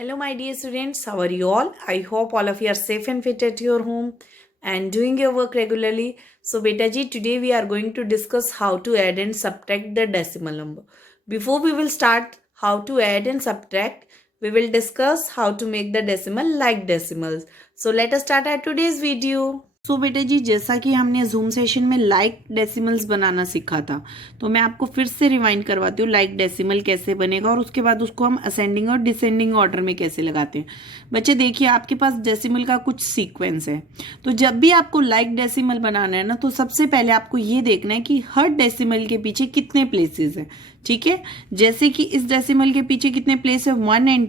Hello, my dear students. How are you all? I hope all of you are safe and fit at your home and doing your work regularly. So, beta ji, today we are going to discuss how to add and subtract the decimal number. Before we will start how to add and subtract, we will discuss how to make the decimal like decimals. So, let us start our today's video. सो बेटे जी, जैसा कि हमने zoom session में like decimals बनाना सीखा था, तो मैं आपको फिर से रिवाइंड करवाती हूँ लाइक डेसिमल कैसे बनेगा और उसके बाद उसको हम असेंडिंग और डिसेंडिंग ऑर्डर में कैसे लगाते हैं। बच्चे देखिए, आपके पास डेसिमल का कुछ सीक्वेंस है, तो जब भी आपको लाइक डेसिमल बनाना है ना, तो सबसे पहले आपको ये देखना है कि हर डेसिमल के पीछे कितने प्लेसेस हैं। ठीक है, जैसे कि इस डेसिमल के पीछे कितने प्लेस है, 1 and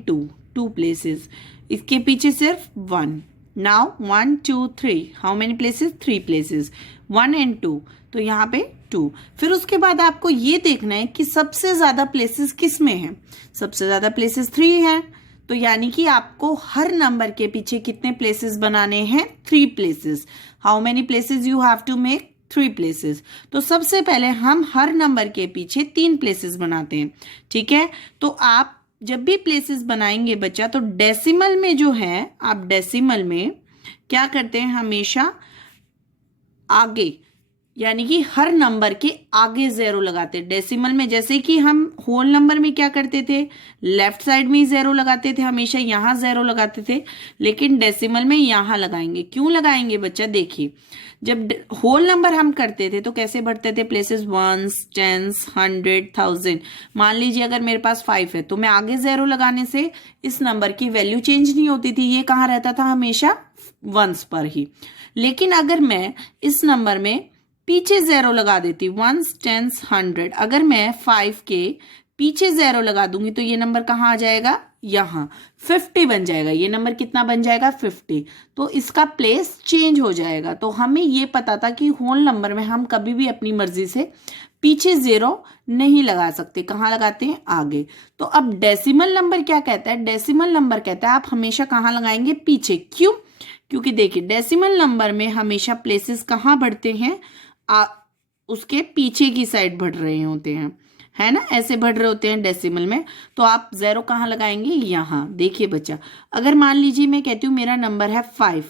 2 प्लेसेस, इसके पीछे सिर्फ 1। Now 1 2 3, how many places, 3 places, 1 and 2, तो यहाँ पे 2। फिर उसके बाद आपको ये देखना है कि सबसे ज्यादा प्लेसेस किस में है। सबसे ज्यादा प्लेसेस 3 हैं, तो यानी कि आपको हर नंबर के पीछे कितने प्लेसेस बनाने हैं, 3 places. How many places you have to make, 3 places. तो सबसे पहले हम हर नंबर के पीछे 3 प्लेसेस बनाते हैं। ठीक है, तो आप जब भी प्लेसेस बनाएंगे बच्चा, तो डेसिमल में जो है, आप डेसिमल में क्या करते हैं, हमेशा आगे, यानी कि हर नंबर के आगे 0 लगाते हैं। डेसिमल में जैसे कि हम होल नंबर में क्या करते थे, लेफ्ट साइड में 0 लगाते थे, हमेशा यहाँ 0 लगाते थे, लेकिन डेसिमल में यहाँ लगाएंगे। क्यों लगाएंगे बच्चा, देखिए, जब होल नंबर हम करते थे तो कैसे बढ़ते थे प्लेसेस, 1s 10s 100 1000। मान लीजिए अगर मेरे पास 5 है, तो मैं आगे 0 लगाने से इस नंबर की वैल्यू चेंज नहीं होती थी, ये कहाँ रहता था, हमेशा 1s पर ही। लेकिन अगर मैं इस नंबर में पीछे 0 लगा देती, 1s 10s 100, अगर मैं 5 के पीछे 0 लगा दूंगी तो ये नंबर कहाँ आ जाएगा, यहाँ 50 बन जाएगा। ये नंबर कितना बन जाएगा, 50। तो इसका प्लेस चेंज हो जाएगा। तो हमें ये पता था कि होल नंबर में हम कभी भी अपनी मर्जी से पीछे 0 नहीं लगा सकते, कहाँ लगाते हैं, आगे। तो अब डेसिमल नंबर क्या कहता है, डेसिमल नंबर कहता है आप हमेशा कहाँ लगाएंगे, पीछे। क्यों, क्योंकि देखिए डेसिमल नंबर में हमेशा प्लेसेस कहाँ बढ़ते हैं, उसके पीछे की साइड बढ़ रहे होते हैं, है ना, ऐसे बढ़ रहे होते हैं डेसिमल में। तो आप 0 कहाँ लगाएंगे, यहाँ। देखिए बच्चा, अगर मान लीजिए मैं कहती हूँ मेरा नंबर है 5,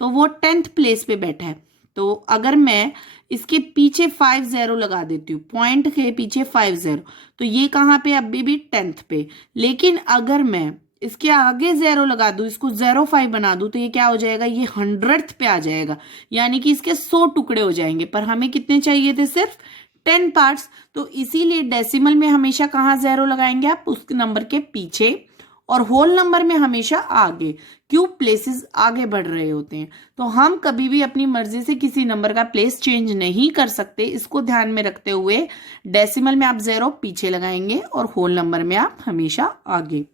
तो वो 10th प्लेस पे बैठा है, तो अगर मैं इसके पीछे 5 0 लगा देती हूँ, पॉइंट के पीछे 5 0, तो ये कहाँ पे, अभी भी 10th पे। लेकिन अगर मैं इसके आगे 0 लगा दूं, इसको 05 बना दूं, तो ये क्या हो जाएगा, ये 100th पे आ जाएगा, यानी कि इसके 100 टुकड़े हो जाएंगे। पर हमें कितने चाहिए थे, सिर्फ 10 पार्ट्स। तो इसीलिए डेसिमल में हमेशा कहाँ 0 लगाएंगे आप, उस नंबर के पीछे, और होल नंबर में हमेशा आगे। क्यों, प्लेसेस आगे बढ़ रहे होते हैं। तो हम कभी भी अपनी मर्जी से किसी नंबर का प्लेस चेंज नहीं कर सकते। इसको ध्यान में रखते हुए डेसिमल में आप 0 पीछे लगाएंगे और होल नंबर में आप हमेशा आगे।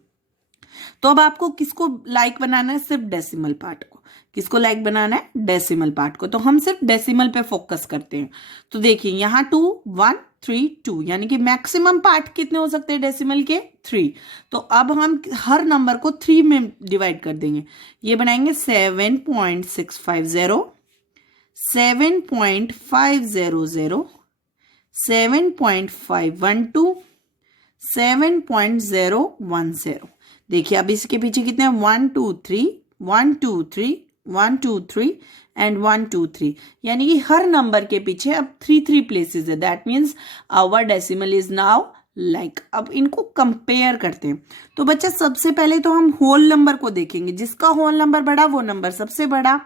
तो अब आपको किसको लाइक बनाना है, सिर्फ डेसिमल पार्ट को। किसको लाइक बनाना है, डेसिमल पार्ट को। तो हम सिर्फ डेसिमल पे फोकस करते हैं। तो देखिए यहाँ 2 1 3 2, यानी कि मैक्सिमम पार्ट कितने हो सकते हैं डेसिमल के, 3। तो अब हम हर नंबर को 3 में डिवाइड कर देंगे। ये बनाएंगे 7.650, 7.500, 7.512, 7.010। देखिए अब इसके पीछे कितने हैं, 1 2 3 1 2 3 1 2 3 एंड 1 2 3, यानी कि हर नंबर के पीछे अब 3 प्लेसेस है। That means our decimal is now like. अब इनको कंपेयर करते हैं। तो बच्चा सबसे पहले तो हम होल नंबर को देखेंगे, जिसका होल नंबर बड़ा वो नंबर सबसे बड़ा।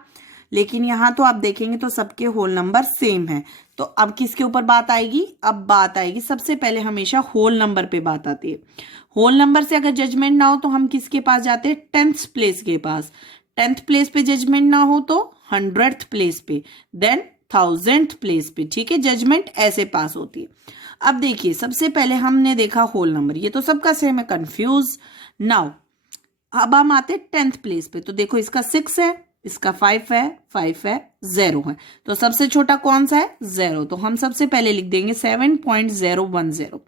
लेकिन यहाँ तो आप देखेंगे तो सबके होल नंबर सेम है। तो अब किसके ऊपर बात आएगी, अब बात आएगी, सबसे पहले हमेशा होल नंबर पे बात आती है। होल नंबर से अगर जजमेंट ना हो तो हम किसके पास जाते हैं, 10th प्लेस के पास। 10th प्लेस पे जजमेंट ना हो तो 100th प्लेस पे, देन 1000th प्लेस पे। ठीक है, जजमेंट ऐसे पास होती है। अब देखिए सबसे पहले हमने देखा होल नंबर, ये तो सबका सेम है, कंफ्यूज नाउ। अब हम आते 10th प्लेस पे, तो देखो इसका 6 है, इसका 5 है, 0 है, तो सबसे छोटा कौन सा है, 0। तो हम सबसे पहले लिख देंगे 7.010।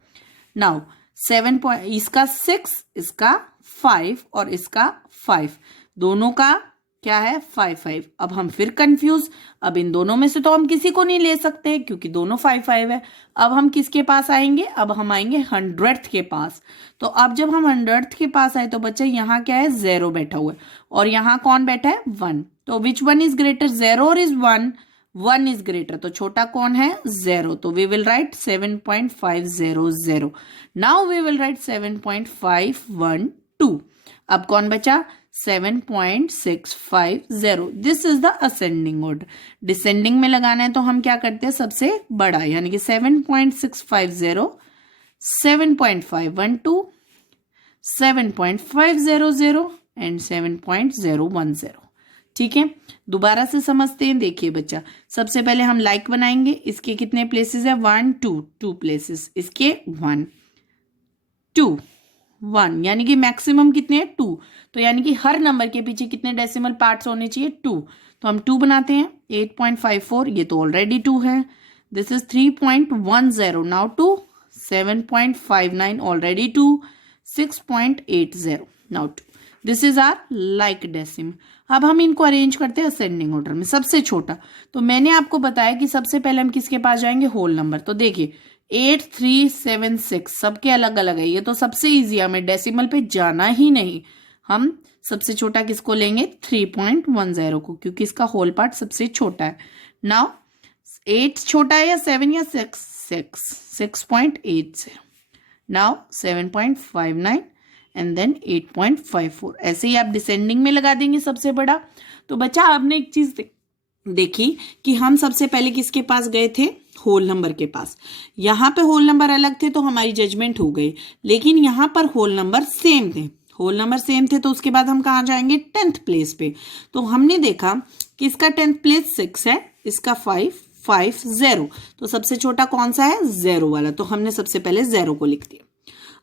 नाउ 7 इसका 6, इसका 5 और इसका 5, दोनों का क्या है 5 अब हम फिर कंफ्यूज, अब इन दोनों में से तो हम किसी को नहीं ले सकते क्योंकि दोनों 5 है। अब हम किसके पास आएंगे, अब हम आएंगे 100th के पास। तो अब जब हम 100th के पास आए तो बच्चे यहाँ क्या है 0 बैठा हुआ है और यहाँ कौन बैठा है 1। तो विच वन इज ग्रेटर, 0 और इज 1, 1 इज ग्रेटर, तो छोटा कौन है 0। तो we will write 7.500। Now we will write 7.512। अब कौन बचा 7.650। This is the ascending order. Descending में लगाना है तो हम क्या करते हैं सबसे बड़ा, यानी कि 7.650, 7.512, 7.500 एंड 7.010। ठीक है, दोबारा से समझते हैं। देखिए बच्चा, सबसे पहले हम लाइक बनाएंगे। इसके कितने प्लेसेस है 1 2, 2 प्लेसेस, इसके 1 2 1, यानी कि मैक्सिमम कितने हैं 2। तो यानी कि हर नंबर के पीछे कितने डेसिमल पार्ट्स होने चाहिए 2। तो हम 2 बनाते हैं। 8.54 ये तो ऑलरेडी 2 है। This is 3.10 now 2, 7.59 already 2, 6.80 now 2। This is our like decimal. अब हम इनको अरेंज करते हैं असेंडिंग ऑर्डर में, सबसे छोटा। तो मैंने आपको बताया कि सबसे पहले हम किसके पास जाएंगे, होल नंबर। तो देखिए 8376 सबके अलग अलग है, ये तो सबसे इजी है, हमें डेसिमल पे जाना ही नहीं। हम सबसे छोटा किसको लेंगे 3.10 को, क्योंकि इसका होल पार्ट सबसे छोटा है। नाउ 8 छोटा है या 7 या 6, 6.80। Now 7.59 and then 8.54। ऐसे ही आप डिसेंडिंग में लगा देंगे सबसे बड़ा। तो बच्चा आपने एक चीज देखी कि हम सबसे पहले किसके पास गए थे, होल नंबर के पास। यहाँ पे होल नंबर अलग थे तो हमारी जजमेंट हो गई, लेकिन यहाँ पर होल नंबर सेम थे। होल नंबर सेम थे तो उसके बाद हम कहाँ जाएंगे 10th प्लेस पे। तो हमने देखा कि इसका 10th प्लेस 6 है, इसका 550। तो सबसे छोटा कौन सा है 0 वाला, तो हमने सबसे पहले 0 को लिख दिया।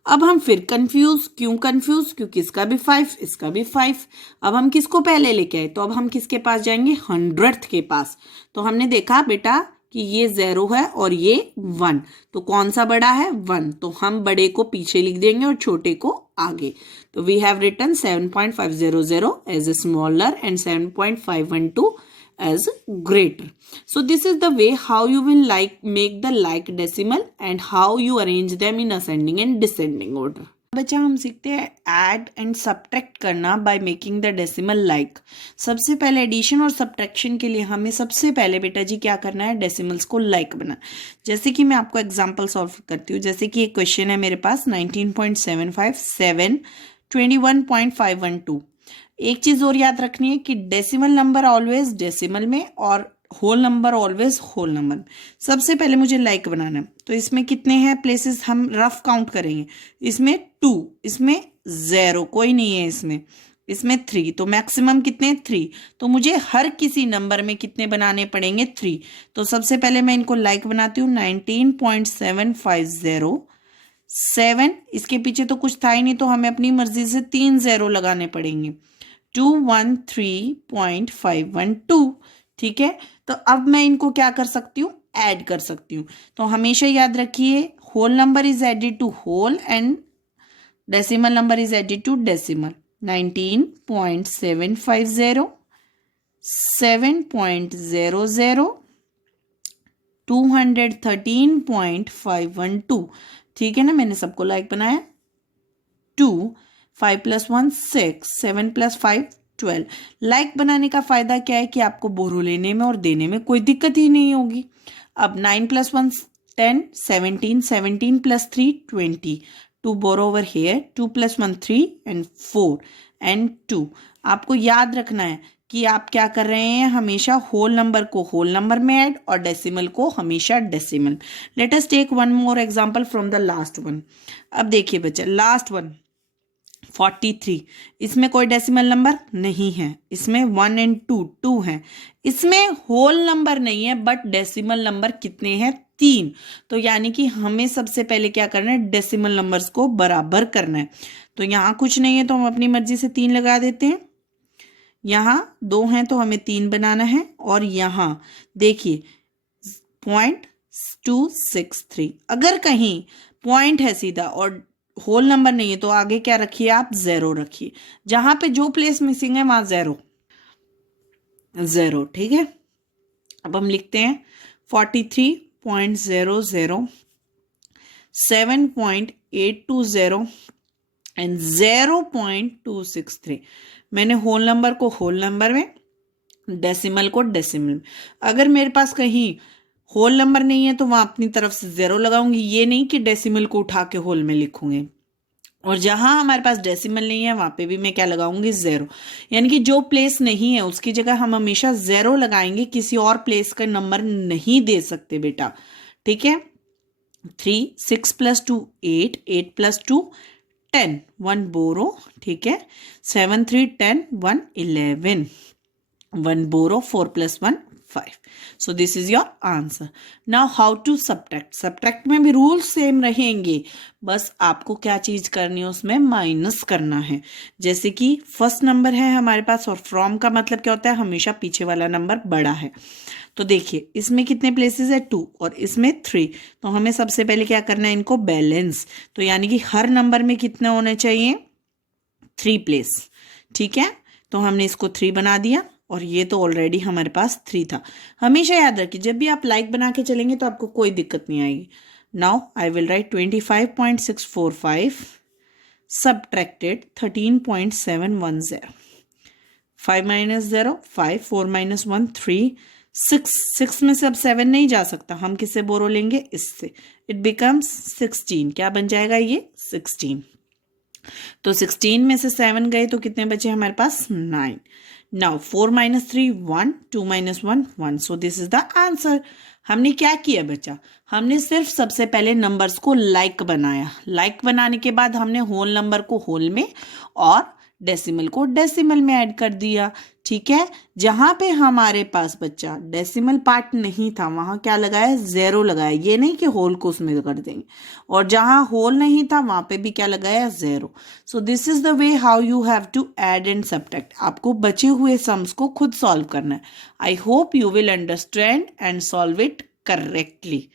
अब हम फिर कंफ्यूज, क्यों कंफ्यूज, क्योंकि इसका भी 5 इसका भी 5। अब हम किसको पहले लेके आए, तो अब हम किसके पास जाएंगे 100th के पास। तो हमने देखा बेटा कि ये 0 है और ये 1, तो कौन सा बड़ा है 1। तो हम बड़े को पीछे लिख देंगे और छोटे को आगे। तो we have written 7.500 as a smaller and 7.512 as greater. So this is the way how you will make the like decimal and how you arrange them in ascending and descending order. बच्चा हम सीखते हैं add and subtract करना by making the decimal like. सबसे पहले addition और subtraction के लिए हमें सबसे पहले बेटा जी क्या करना है, डेसिमल्स को लाइक बनाना। जैसे कि मैं आपको एग्जांपल सॉल्व करती हूँ। जैसे कि एक क्वेश्चन है मेरे पास 19.757 21.512। एक चीज और याद रखनी है कि डेसिमल नंबर ऑलवेज डेसिमल में और whole number always whole number में। सबसे पहले मुझे लाइक बनाना है, तो इसमें कितने हैं प्लेसेस, हम रफ काउंट करेंगे। इसमें 2, इसमें 0 कोई नहीं है, इसमें 3, तो मैक्सिमम कितने 3। तो मुझे हर किसी नंबर में कितने बनाने पड़ेंगे 3। तो सबसे पहले मैं इनको लाइक बनाती हूँ 19.750 7, इसके पीछे तो कुछ था ही नहीं तो हमें अपनी मर्जी से 3 0 लगाने पड़ेंगे। 213.512। ठीक है, तो अब मैं इनको क्या कर सकती हूँ, ऐड कर सकती हूँ। तो हमेशा याद रखिए whole number is added to whole and decimal number is added to decimal. 19.750 7.00 213.512। ठीक है ना, मैंने सबको लाइक बनाया। 2 5 + 1 6 7 + 5 12। लाइक बनाने का फायदा क्या है कि आपको बोरो लेने में और देने में कोई दिक्कत ही नहीं होगी। अब 9 + 1 10 17 17 + 3 20। 2 borrow over here, 2 + 1 3 and 4 and 2। आपको याद रखना है कि आप क्या कर रहे हैं, हमेशा होल नंबर को होल नंबर में ऐड और डेसिमल को हमेशा decimal. Let us take one more example from the last one. अब देखिए बच्चा, लास्ट वन 43, इसमें कोई डेसिमल नंबर नहीं है, इसमें 1 एंड 2 है, इसमें होल नंबर नहीं है बट डेसिमल नंबर कितने हैं 3। तो यानी कि हमें सबसे पहले क्या करना है, डेसिमल नंबर्स को बराबर करना है। तो यहाँ कुछ नहीं है तो हम अपनी मर्जी से 3 लगा देते हैं। यहाँ 2 हैं तो हमें 3 बनाना है और यहाँ देखिए 0.263। अगर कहीं पॉइंट है सीधा और होल नंबर नहीं है तो आगे क्या रखिए आप 0 रखिए। जहां पे जो प्लेस मिसिंग है वहां 0। 0, ठीक है। अब हम लिखते हैं 43.00, 7.820 एंड 0.263। मैंने होल नंबर को होल नंबर में, डेसिमल को डेसिमल में। अगर मेरे पास कहीं होल नंबर नहीं है तो वहां अपनी तरफ से 0 लगाऊंगी, ये नहीं कि डेसिमल को उठा के होल में लिखूंगी। और जहां हमारे पास डेसिमल नहीं है वहां पे भी मैं क्या लगाऊंगी, 0। यानी कि जो प्लेस नहीं है उसकी जगह हम हमेशा 0 लगाएंगे, किसी और प्लेस का नंबर नहीं दे सकते बेटा, ठीक है। 3, 6 + 2 8, 8 + 2 10, 1 बोरो, ठीक है। 7, 3 10, 1 11, 1 borrow, 4 + 1 5. So this is your answer. Now how to subtract? Subtract में भी रूल सेम रहेंगे, बस आपको क्या चीज करनी है, उसमें माइनस करना है। जैसे कि फर्स्ट नंबर है हमारे पास, और फ्रॉम का मतलब क्या होता है, हमेशा पीछे वाला नंबर बड़ा है। तो देखिए इसमें कितने प्लेसेस है, 2, और इसमें 3। तो हमें सबसे पहले क्या करना है, इनको बैलेंस। तो यानी कि हर नंबर में कितने होने चाहिए, 3 प्लेस, ठीक है। तो हमने इसको 3 बना दिया, और ये तो ऑलरेडी हमारे पास 3 था। हमेशा याद रखिए जब भी आप लाइक बना के चलेंगे तो आपको कोई दिक्कत नहीं आएगी। Now I will write 25.645 subtracted 13.710। 5 - 0 5, 4 - 1 3, 6 में से अब 7 नहीं जा सकता, हम किससे बोरो लेंगे, इससे। It becomes 16। क्या बन जाएगा ये, 16। तो 16 में से 7 गए तो कितने बचे हमारे पास, 9। Now 4 - 3 1, 2 - 1 1। So this is the answer. हमने क्या किया बच्चा, हमने सिर्फ सबसे पहले नंबर्स को लाइक बनाया। लाइक बनाने के बाद हमने होल नंबर को होल में और डेसिमल को डेसिमल में ऐड कर दिया, ठीक है। जहां पे हमारे पास बच्चा डेसिमल पार्ट नहीं था वहां क्या लगाया, 0 लगाया। ये नहीं कि होल को उसमें कर देंगे। और जहां होल नहीं था वहां पे भी क्या लगाया, 0। So this is the way how you have to add and subtract. आपको बचे हुए सम्स को खुद सॉल्व करना है। I hope you will understand and solve it correctly.